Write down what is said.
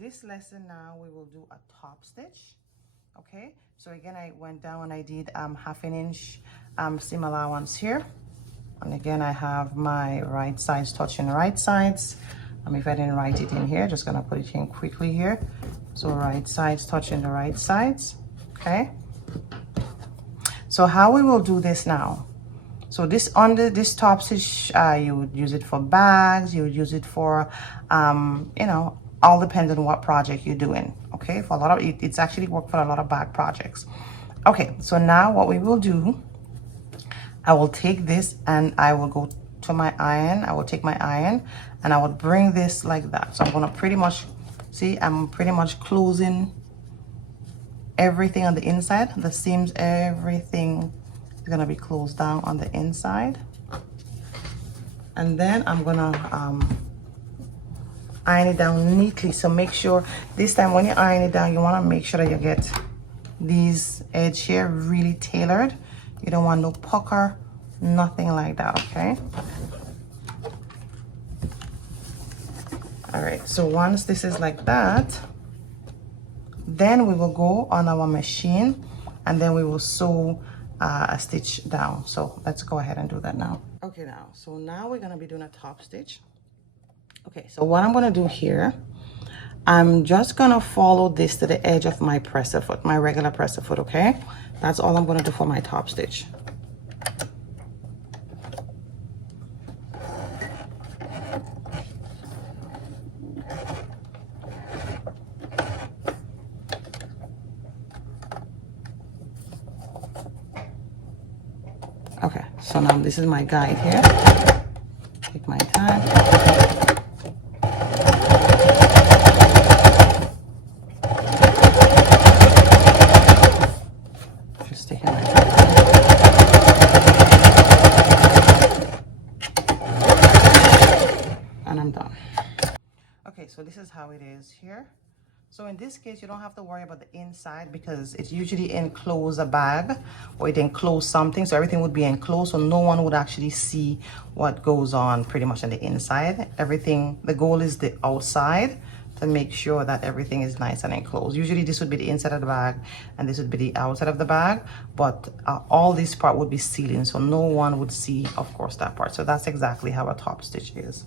this lesson now we will do a top stitch. Okay, so again I went down and I did 1/2 inch seam allowance here, and again I have my right sides touching right sides. If I didn't write it in here, just gonna put it in quickly here. So right sides touching the right sides. Okay, so how we will do this now, so this under this top stitch, you would use it for bags, you would use it for you know, all depends on what project you're doing. Okay, for a lot of it's actually worked for a lot of bag projects. Okay, so now what we will do, I will take this and I will go to my iron. I will take my iron and I will bring this like that. So I'm gonna pretty much, see, I'm pretty much closing everything on the inside, the seams, everything is gonna be closed down on the inside. And then I'm gonna iron it down neatly. So make sure this time when you iron it down, you wanna make sure that you get these edge here really tailored. You don't want no pucker, nothing like that, okay? All right, so once this is like that, then we will go on our machine and then we will sew a stitch down. So let's go ahead and do that now. Okay, so now we're gonna be doing a top stitch. Okay, so what I'm gonna do here, I'm just gonna follow this to the edge of my presser foot, my regular presser foot, okay? That's all I'm gonna do for my top stitch. Okay, so now this is my guide here. Take my time. Just taking my time. And I'm done. Okay, so this is how it is here. So in this case, you don't have to worry about the inside because it usually enclose a bag or it enclose something. So everything would be enclosed, so no one would actually see what goes on pretty much on the inside. Everything, the goal is the outside to make sure that everything is nice and enclosed. Usually this would be the inside of the bag and this would be the outside of the bag, but all this part would be sealing, so no one would see, of course, that part. So that's exactly how a top stitch is.